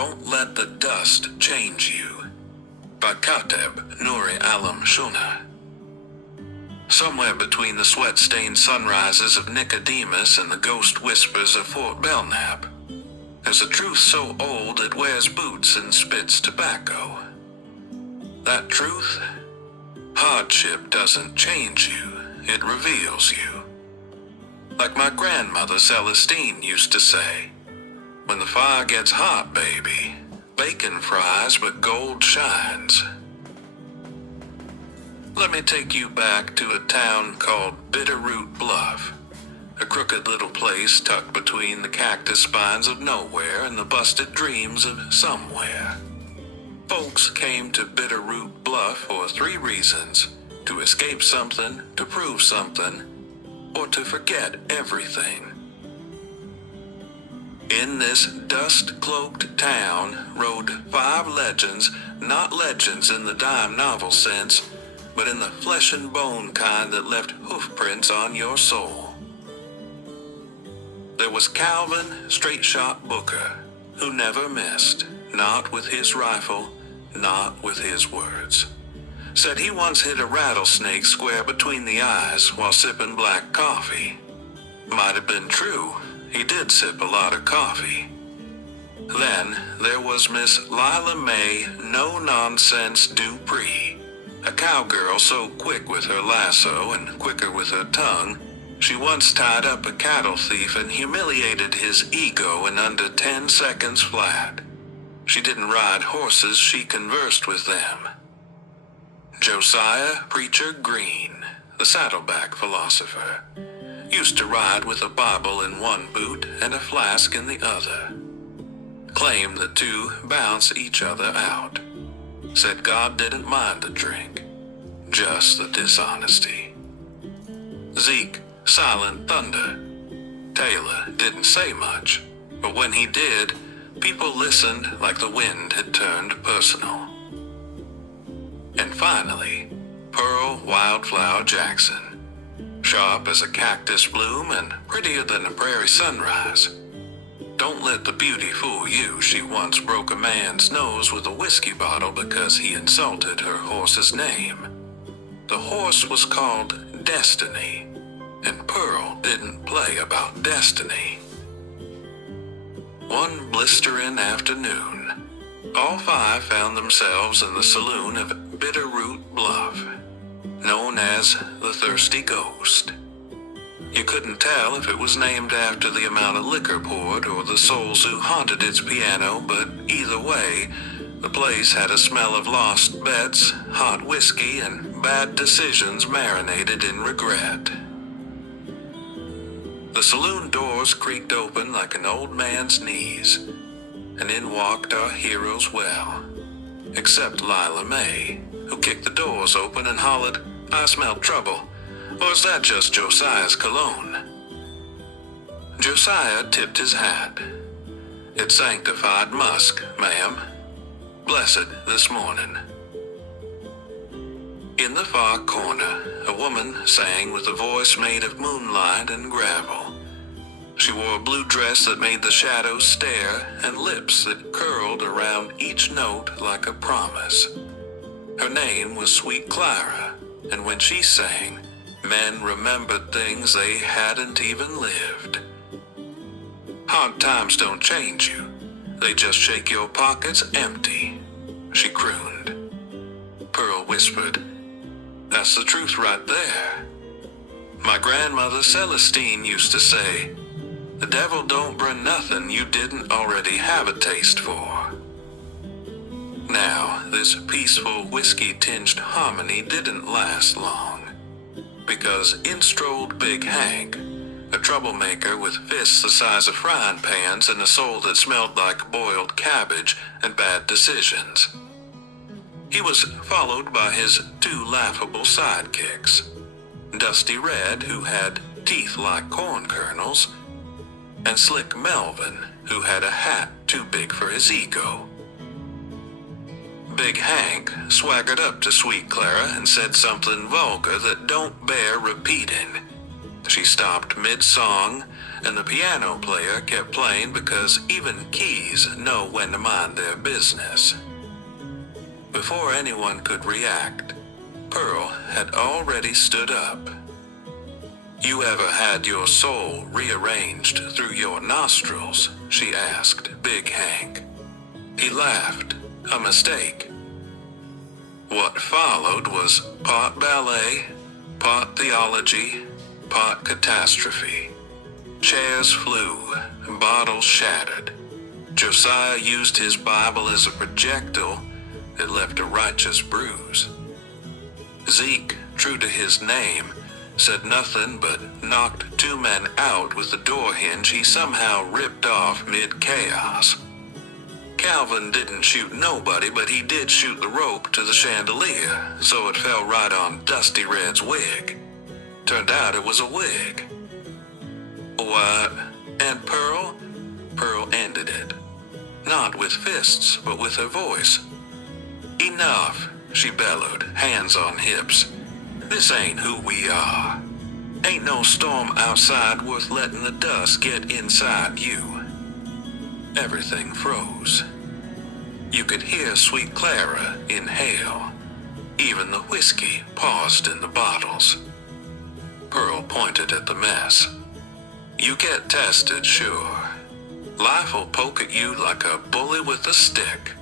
Don't Let the Dust Change You by Kateb Nuri Alam Shuna. Somewhere between the sweat-stained sunrises of Nicodemus and the ghost whispers of Fort Belknap, there's a truth so old it wears boots and spits tobacco. That truth? Hardship doesn't change you, it reveals you. Like my grandmother Celestine used to say, when the fire gets hot, baby, bacon fries but gold shines. Let me take you back to a town called Bitterroot Bluff, a crooked little place tucked between the cactus spines of nowhere and the busted dreams of somewhere. Folks came to Bitterroot Bluff for 3 reasons: to escape something, to prove something, or to forget everything. In this dust-cloaked town rode 5 legends, not legends in the dime novel sense, but in the flesh and bone kind that left hoofprints on your soul. There was Calvin Straight Shot Booker, who never missed, not with his rifle, not with his words. Said he once hit a rattlesnake square between the eyes while sipping black coffee. Might have been true, he did sip a lot of coffee. Then there was Miss Lila Mae No-Nonsense Dupree, a cowgirl so quick with her lasso and quicker with her tongue, she once tied up a cattle thief and humiliated his ego in under 10 seconds flat. She didn't ride horses, she conversed with them. Josiah Preacher Green, the saddleback philosopher, used to ride with a Bible in one boot and a flask in the other. Claimed the two bounce each other out. Said God didn't mind the drink, just the dishonesty. Zeke Silent Thunder Taylor didn't say much, but when he did, people listened like the wind had turned personal. And finally, Pearl Wildflower Jackson, sharp as a cactus bloom and prettier than a prairie sunrise. Don't let the beauty fool you. She once broke a man's nose with a whiskey bottle because he insulted her horse's name. The horse was called Destiny, and Pearl didn't play about destiny. One blistering afternoon, all 5 found themselves in the saloon of Bitterroot Bluff, known as the Thirsty Ghost. You couldn't tell if it was named after the amount of liquor poured or the souls who haunted its piano, but either way, the place had a smell of lost bets, hot whiskey, and bad decisions marinated in regret. The saloon doors creaked open like an old man's knees, and in walked our heroes well, except Lila Mae, who kicked the doors open and hollered, "I smell trouble. Or is that just Josiah's cologne?" Josiah tipped his hat. "It's sanctified musk, ma'am. Blessed this morning." In the far corner, a woman sang with a voice made of moonlight and gravel. She wore a blue dress that made the shadows stare and lips that curled around each note like a promise. Her name was Sweet Clara, and when she sang, men remembered things they hadn't even lived. Hard times don't change you. They just shake your pockets empty, she crooned. Pearl whispered, "That's the truth right there. My grandmother Celestine used to say, the devil don't bring nothing you didn't already have a taste for." Now, this peaceful whiskey-tinged harmony didn't last long, because in strolled Big Hank, a troublemaker with fists the size of frying pans and a soul that smelled like boiled cabbage and bad decisions. He was followed by his 2 laughable sidekicks, Dusty Red, who had teeth like corn kernels, and Slick Melvin, who had a hat too big for his ego. Big Hank swaggered up to Sweet Clara and said something vulgar that don't bear repeating. She stopped mid-song, and the piano player kept playing because even keys know when to mind their business. Before anyone could react, Pearl had already stood up. "You ever had your soul rearranged through your nostrils?" she asked Big Hank. He laughed. "A mistake." What followed was part ballet, part theology, part catastrophe. Chairs flew, bottles shattered. Josiah used his Bible as a projectile that left a righteous bruise. Zeke, true to his name, said nothing but knocked two men out with the door hinge he somehow ripped off mid-chaos. Calvin didn't shoot nobody, but he did shoot the rope to the chandelier, so it fell right on Dusty Red's wig. Turned out it was a wig. What? And Pearl? Pearl ended it. Not with fists, but with her voice. "Enough," she bellowed, hands on hips. "This ain't who we are. Ain't no storm outside worth letting the dust get inside you." Everything froze. You could hear Sweet Clara inhale. Even the whiskey paused in the bottles. Pearl pointed at the mess. "You get tested, sure. Life'll poke at you like a bully with a stick.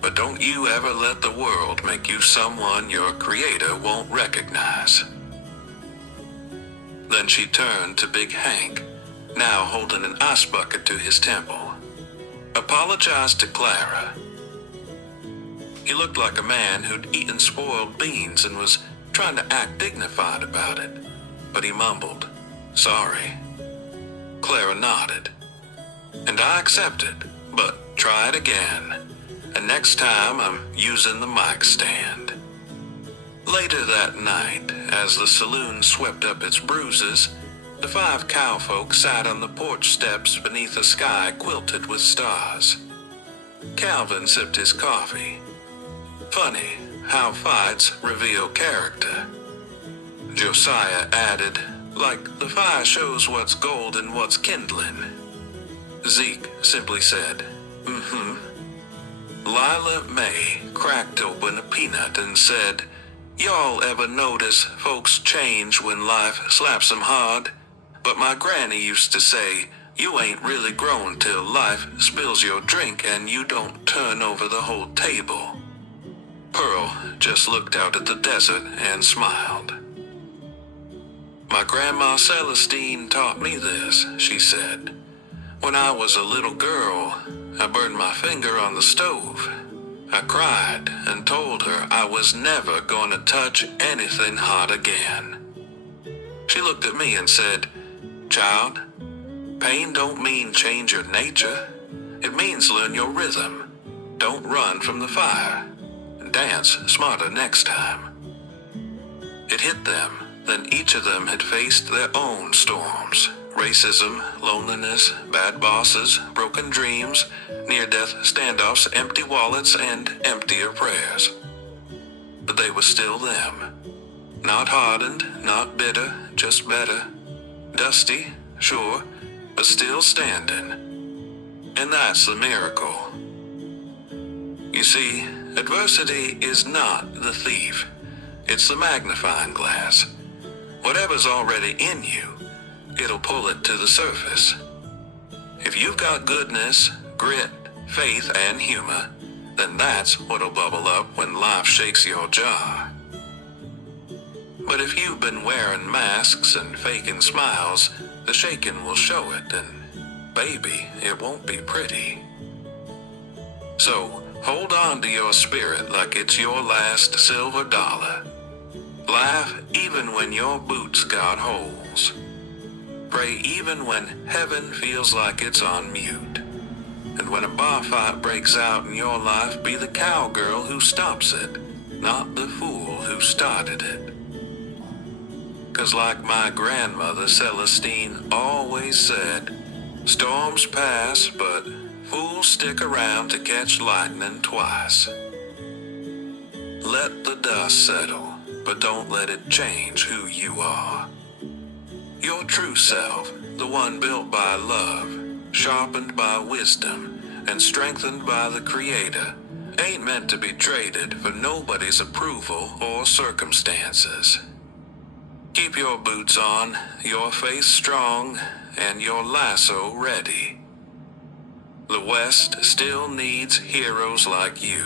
But don't you ever let the world make you someone your creator won't recognize." Then she turned to Big Hank, now holding an ice bucket to his temple. "Apologize to Clara." He looked like a man who'd eaten spoiled beans and was trying to act dignified about it, but he mumbled, "Sorry." Clara nodded. "And I accepted, but try it again. And next time I'm using the mic stand." Later that night, as the saloon swept up its bruises, the five cowfolk sat on the porch steps beneath a sky quilted with stars. Calvin sipped his coffee. Funny how fights reveal character. Josiah added, "Like the fire shows what's gold and what's kindling." Zeke simply said, "Mm-hmm." Lila May cracked open a peanut and said, "Y'all ever notice folks change when life slaps 'em hard? But my granny used to say, you ain't really grown till life spills your drink and you don't turn over the whole table." Pearl just looked out at the desert and smiled. "My grandma Celestine taught me this," she said. "When I was a little girl, I burned my finger on the stove. I cried and told her I was never going to touch anything hot again. She looked at me and said, 'Child, pain don't mean change your nature. It means learn your rhythm. Don't run from the fire. Dance smarter next time.'" It hit them. Then each of them had faced their own storms. Racism, loneliness, bad bosses, broken dreams, near-death standoffs, empty wallets, and emptier prayers. But they were still them. Not hardened, not bitter, just better. Dusty, sure, but still standing. And that's the miracle. You see, adversity is not the thief. It's the magnifying glass. Whatever's already in you, it'll pull it to the surface. If you've got goodness, grit, faith, and humor, then that's what'll bubble up when life shakes your jaw. But if you've been wearing masks and faking smiles, the shaking will show it, and baby, it won't be pretty. So hold on to your spirit like it's your last silver dollar. Laugh even when your boots got holes. Pray even when heaven feels like it's on mute. And when a bar fight breaks out in your life, be the cowgirl who stops it, not the fool who started it. 'Cause like my grandmother Celestine always said, storms pass, but fools stick around to catch lightning twice. Let the dust settle, but don't let it change who you are. Your true self, the one built by love, sharpened by wisdom, and strengthened by the Creator, ain't meant to be traded for nobody's approval or circumstances. Keep your boots on, your faith strong, and your lasso ready. The West still needs heroes like you.